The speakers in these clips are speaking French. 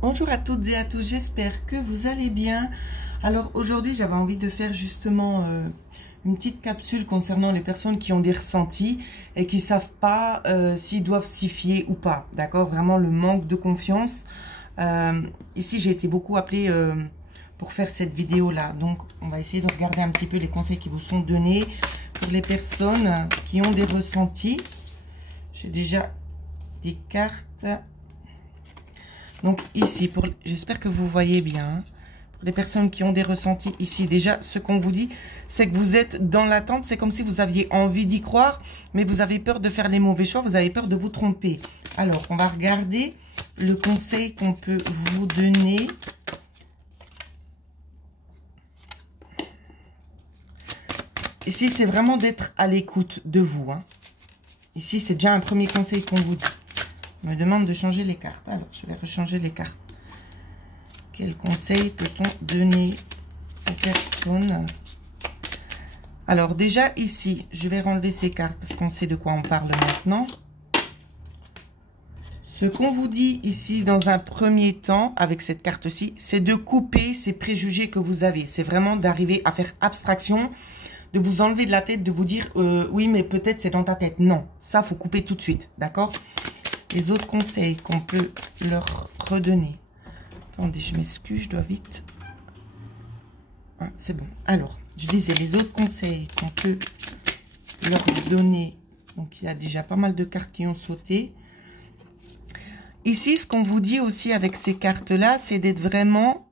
Bonjour à toutes et à tous, j'espère que vous allez bien. Alors aujourd'hui j'avais envie de faire justement une petite capsule concernant les personnes qui ont des ressentis et qui ne savent pas s'ils doivent s'y fier ou pas. D'accord, vraiment le manque de confiance. Ici j'ai été beaucoup appelée pour faire cette vidéo là. Donc on va essayer de regarder un petit peu les conseils qui vous sont donnés pour les personnes qui ont des ressentis. J'ai déjà des cartes. Donc ici, j'espère que vous voyez bien, hein. Pour les personnes qui ont des ressentis ici, déjà ce qu'on vous dit, c'est que vous êtes dans l'attente, c'est comme si vous aviez envie d'y croire, mais vous avez peur de faire les mauvais choix, vous avez peur de vous tromper. Alors, on va regarder le conseil qu'on peut vous donner. Ici, c'est vraiment d'être à l'écoute de vous, hein. Ici, c'est déjà un premier conseil qu'on vous dit. On me demande de changer les cartes. Alors, je vais rechanger les cartes. Quel conseil peut-on donner aux personnes? Alors, déjà ici, je vais renlever ces cartes parce qu'on sait de quoi on parle maintenant. Ce qu'on vous dit ici dans un premier temps, avec cette carte-ci, c'est de couper ces préjugés que vous avez. C'est vraiment d'arriver à faire abstraction, de vous enlever de la tête, de vous dire oui, mais peut-être c'est dans ta tête. Non, ça, faut couper tout de suite, d'accord? Les autres conseils qu'on peut leur redonner. Attendez, je m'excuse, je dois vite. Ah, c'est bon. Alors, je disais les autres conseils qu'on peut leur donner. Donc, il y a déjà pas mal de cartes qui ont sauté. Ici, ce qu'on vous dit aussi avec ces cartes-là, c'est d'être vraiment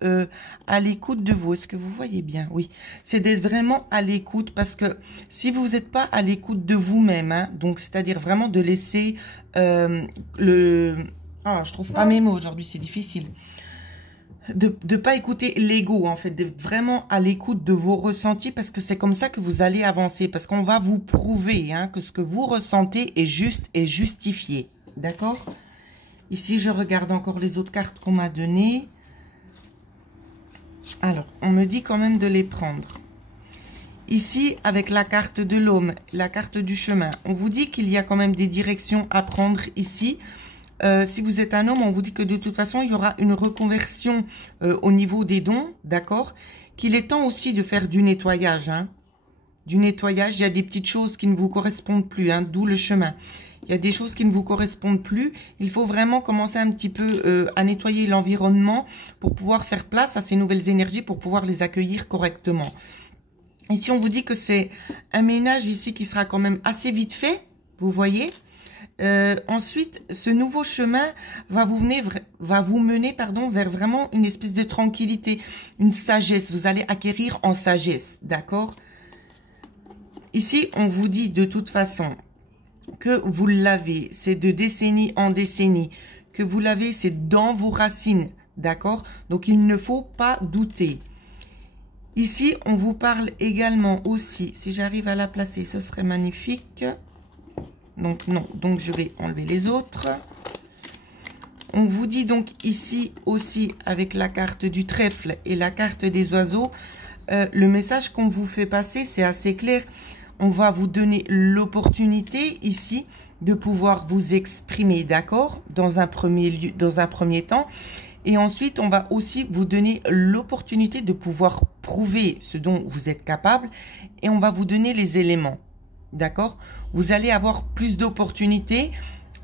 à l'écoute de vous. Est-ce que vous voyez bien? Oui. C'est d'être vraiment à l'écoute parce que si vous n'êtes pas à l'écoute de vous-même, hein, donc c'est-à-dire vraiment de laisser je trouve pas mes mots aujourd'hui, c'est difficile. De ne pas écouter l'ego, en fait, d'être vraiment à l'écoute de vos ressentis parce que c'est comme ça que vous allez avancer. Parce qu'on va vous prouver hein, que ce que vous ressentez est juste et justifié. D'accord? Ici, je regarde encore les autres cartes qu'on m'a données. Alors, on me dit quand même de les prendre. Ici, avec la carte de l'homme, la carte du chemin, on vous dit qu'il y a quand même des directions à prendre ici. Si vous êtes un homme, on vous dit que de toute façon, il y aura une reconversion au niveau des dons, d'accord? Qu'il est temps aussi de faire du nettoyage, hein. Du nettoyage, il y a des petites choses qui ne vous correspondent plus, hein, d'où le chemin. Il y a des choses qui ne vous correspondent plus. Il faut vraiment commencer un petit peu à nettoyer l'environnement pour pouvoir faire place à ces nouvelles énergies, pour pouvoir les accueillir correctement. Ici, on vous dit que c'est un ménage ici qui sera quand même assez vite fait, vous voyez. Ensuite, ce nouveau chemin va vous mener vers vraiment une espèce de tranquillité, une sagesse. Vous allez acquérir en sagesse, d'accord? Ici, on vous dit de toute façon que vous l'avez, c'est de décennie en décennie, que vous l'avez, c'est dans vos racines, d'accord? Donc, il ne faut pas douter. Ici, on vous parle également aussi, si j'arrive à la placer, ce serait magnifique. Donc, non, donc je vais enlever les autres. On vous dit donc ici aussi, avec la carte du trèfle et la carte des oiseaux, le message qu'on vous fait passer, c'est assez clair. On va vous donner l'opportunité ici de pouvoir vous exprimer, d'accord, dans un premier temps. Et ensuite, on va aussi vous donner l'opportunité de pouvoir prouver ce dont vous êtes capable. Et on va vous donner les éléments, d'accord. Vous allez avoir plus d'opportunités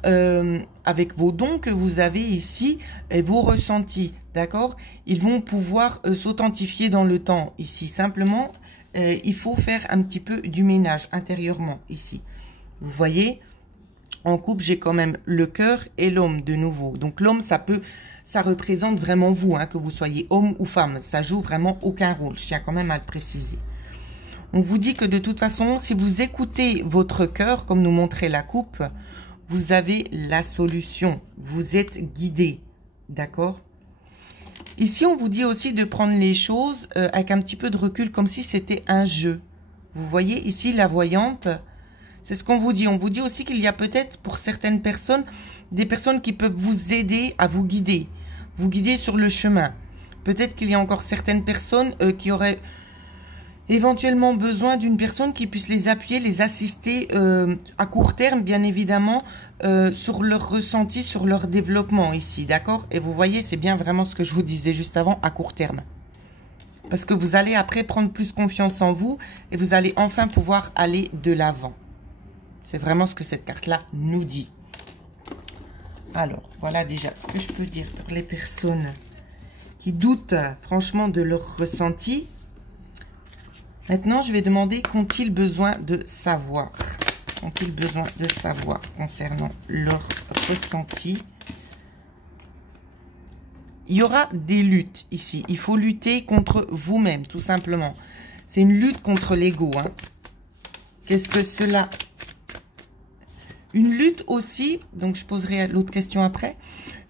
avec vos dons que vous avez ici et vos ressentis, d'accord. Ils vont pouvoir s'authentifier dans le temps ici. Simplement, il faut faire un petit peu du ménage intérieurement ici. Vous voyez, en couple, j'ai quand même le cœur et l'homme de nouveau. Donc l'homme, ça représente vraiment vous, hein, que vous soyez homme ou femme. Ça joue vraiment aucun rôle. Je tiens quand même à le préciser. On vous dit que de toute façon, si vous écoutez votre cœur, comme nous montrait la coupe, vous avez la solution. Vous êtes guidé. D'accord? Ici, on vous dit aussi de prendre les choses avec un petit peu de recul, comme si c'était un jeu. Vous voyez ici la voyante, c'est ce qu'on vous dit. On vous dit aussi qu'il y a peut-être pour certaines personnes, des personnes qui peuvent vous aider à vous guider sur le chemin. Peut-être qu'il y a encore certaines personnes qui auraient éventuellement besoin d'une personne qui puisse les appuyer, les assister à court terme, bien évidemment, sur leur ressenti, sur leur développement ici, d'accord? Et vous voyez, c'est bien vraiment ce que je vous disais juste avant, à court terme. Parce que vous allez après prendre plus confiance en vous et vous allez enfin pouvoir aller de l'avant. C'est vraiment ce que cette carte-là nous dit. Alors, voilà déjà ce que je peux dire pour les personnes qui doutent franchement de leur ressenti. Maintenant, je vais demander qu'ont-ils besoin de savoir? Ont-ils besoin de savoir concernant leur ressenti? Il y aura des luttes ici. Il faut lutter contre vous-même, tout simplement. C'est une lutte contre l'ego. Hein. Qu'est-ce que cela? Une lutte aussi, donc je poserai l'autre question après.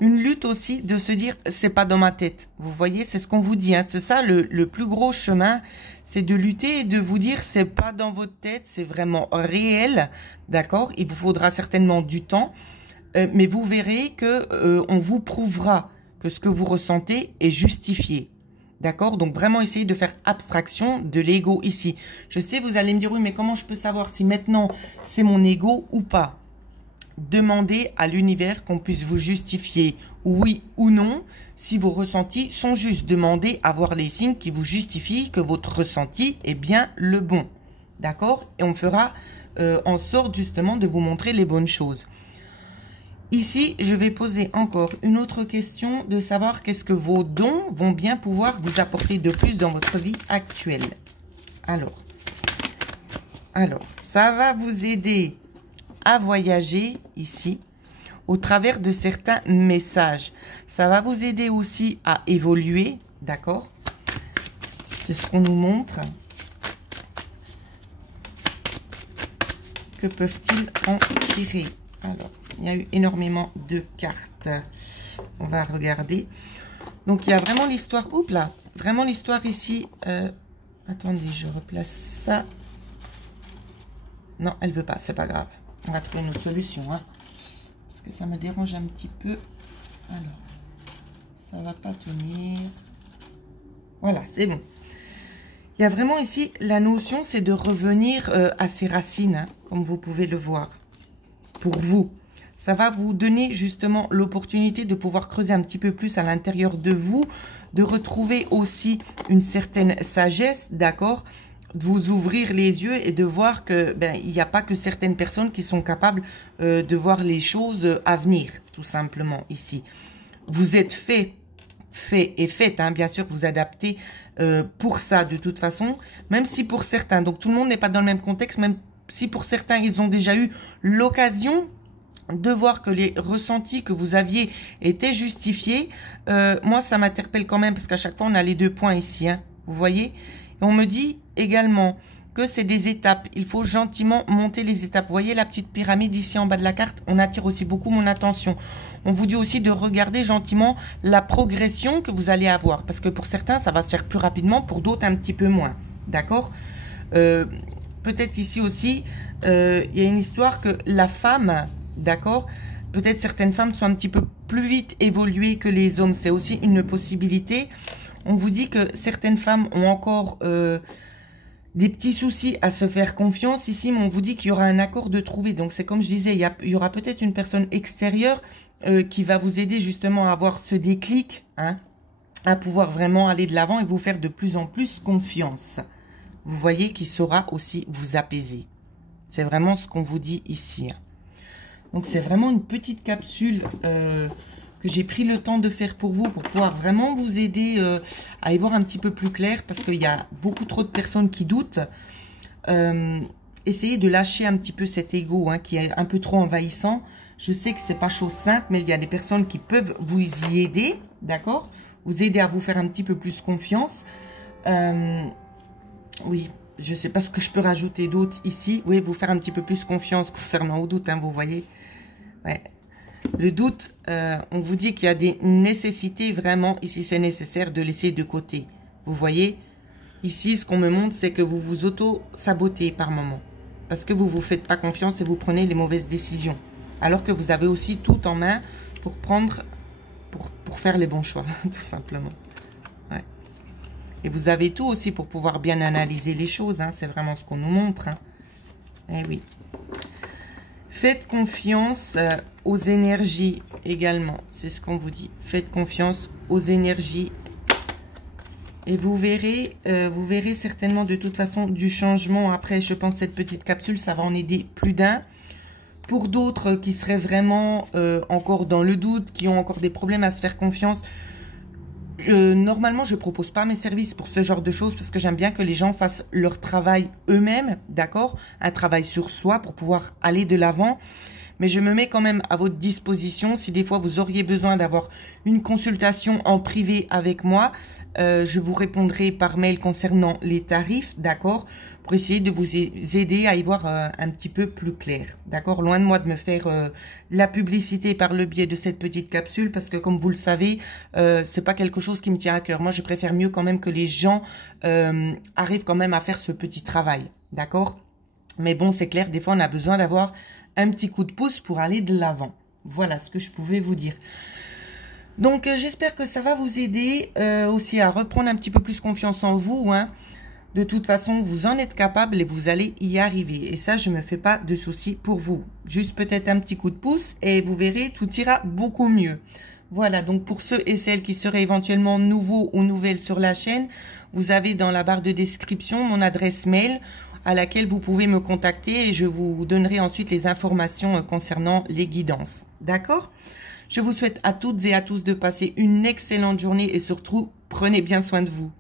Une lutte aussi de se dire, c'est pas dans ma tête. Vous voyez, c'est ce qu'on vous dit. Hein. C'est ça le plus gros chemin, c'est de lutter et de vous dire, c'est pas dans votre tête, c'est vraiment réel. D'accord? Il vous faudra certainement du temps, mais vous verrez que on vous prouvera que ce que vous ressentez est justifié. D'accord? Donc, vraiment essayer de faire abstraction de l'ego ici. Je sais, vous allez me dire, oui, mais comment je peux savoir si maintenant c'est mon ego ou pas? Demandez à l'univers qu'on puisse vous justifier oui ou non si vos ressentis sont justes. Demandez à voir les signes qui vous justifient que votre ressenti est bien le bon. D'accord? Et on fera en sorte justement de vous montrer les bonnes choses. Ici, je vais poser encore une autre question de savoir qu'est-ce que vos dons vont bien pouvoir vous apporter de plus dans votre vie actuelle. Alors, ça va vous aider à voyager ici au travers de certains messages. Ça va vous aider aussi à évoluer, d'accord? C'est ce qu'on nous montre. Que peuvent-ils en tirer? Alors, il y a eu énormément de cartes. On va regarder. Donc, il y a vraiment l'histoire. Oups là. Vraiment l'histoire ici. Attendez, je replace ça. Non, elle ne veut pas. C'est pas grave. On va trouver une autre solution. Hein, parce que ça me dérange un petit peu. Alors, ça ne va pas tenir. Voilà, c'est bon. Il y a vraiment ici, la notion, c'est de revenir à ses racines. Hein, comme vous pouvez le voir. Pour vous. Ça va vous donner justement l'opportunité de pouvoir creuser un petit peu plus à l'intérieur de vous, de retrouver aussi une certaine sagesse, d'accord, de vous ouvrir les yeux et de voir que il n'y a pas que certaines personnes qui sont capables de voir les choses à venir, tout simplement ici. Vous êtes fait et faites, hein, bien sûr, vous adaptez pour ça de toute façon, même si pour certains, donc tout le monde n'est pas dans le même contexte, même si pour certains, ils ont déjà eu l'occasion de voir que les ressentis que vous aviez étaient justifiés, moi, ça m'interpelle quand même, parce qu'à chaque fois, on a les 2 points ici, hein, vous voyez. Et on me dit également que c'est des étapes. Il faut gentiment monter les étapes. Vous voyez la petite pyramide ici en bas de la carte? On attire aussi beaucoup mon attention. On vous dit aussi de regarder gentiment la progression que vous allez avoir. Parce que pour certains, ça va se faire plus rapidement, pour d'autres, un petit peu moins. D'accord? Peut-être ici aussi, il y a une histoire que la femme, d'accord, peut-être certaines femmes sont un petit peu plus vite évoluées que les hommes. C'est aussi une possibilité. On vous dit que certaines femmes ont encore des petits soucis à se faire confiance ici, mais on vous dit qu'il y aura un accord de trouver. Donc c'est comme je disais, il y aura peut-être une personne extérieure qui va vous aider justement à avoir ce déclic, hein, à pouvoir vraiment aller de l'avant et vous faire de plus en plus confiance. Vous voyez qu'il saura aussi vous apaiser. C'est vraiment ce qu'on vous dit ici. Donc, c'est vraiment une petite capsule que j'ai pris le temps de faire pour vous, pour pouvoir vraiment vous aider à y voir un petit peu plus clair, parce qu'il y a beaucoup trop de personnes qui doutent. Essayez de lâcher un petit peu cet ego, hein, qui est un peu trop envahissant. Je sais que c'est pas chose simple, mais il y a des personnes qui peuvent vous y aider, d'accord? Vous aider à vous faire un petit peu plus confiance. Oui, je sais pas ce que je peux rajouter d'autre ici. Oui, vous faire un petit peu plus confiance concernant au doute, hein, vous voyez. Ouais. Le doute, on vous dit qu'il y a des nécessités vraiment, ici c'est nécessaire de laisser de côté. Vous voyez, ici ce qu'on me montre, c'est que vous vous auto-sabotez par moment. Parce que vous ne vous faites pas confiance et vous prenez les mauvaises décisions. Alors que vous avez aussi tout en main pour prendre, pour faire les bons choix, tout simplement. Ouais. Et vous avez tout aussi pour pouvoir bien analyser les choses. Hein. C'est vraiment ce qu'on nous montre. Hein. Eh oui. Faites confiance aux énergies également. C'est ce qu'on vous dit. Faites confiance aux énergies. Et vous verrez certainement de toute façon du changement. Après, je pense que cette petite capsule, ça va en aider plus d'un. Pour d'autres qui seraient vraiment encore dans le doute, qui ont encore des problèmes à se faire confiance, normalement, je ne propose pas mes services pour ce genre de choses parce que j'aime bien que les gens fassent leur travail eux-mêmes, d'accord? Un travail sur soi pour pouvoir aller de l'avant. Mais je me mets quand même à votre disposition. Si des fois vous auriez besoin d'avoir une consultation en privé avec moi, je vous répondrai par mail concernant les tarifs, d'accord? Pour essayer de vous aider à y voir un petit peu plus clair, d'accord? Loin de moi de me faire la publicité par le biais de cette petite capsule, parce que comme vous le savez, c'est pas quelque chose qui me tient à cœur. Moi, je préfère mieux quand même que les gens arrivent quand même à faire ce petit travail, d'accord? Mais bon, c'est clair, des fois, on a besoin d'avoir un petit coup de pouce pour aller de l'avant. Voilà ce que je pouvais vous dire. Donc, j'espère que ça va vous aider aussi à reprendre un petit peu plus confiance en vous, hein. De toute façon, vous en êtes capable et vous allez y arriver. Et ça, je ne me fais pas de soucis pour vous. Juste peut-être un petit coup de pouce et vous verrez, tout ira beaucoup mieux. Voilà, donc pour ceux et celles qui seraient éventuellement nouveaux ou nouvelles sur la chaîne, vous avez dans la barre de description mon adresse mail à laquelle vous pouvez me contacter et je vous donnerai ensuite les informations concernant les guidances. D'accord ? Je vous souhaite à toutes et à tous de passer une excellente journée et surtout, prenez bien soin de vous.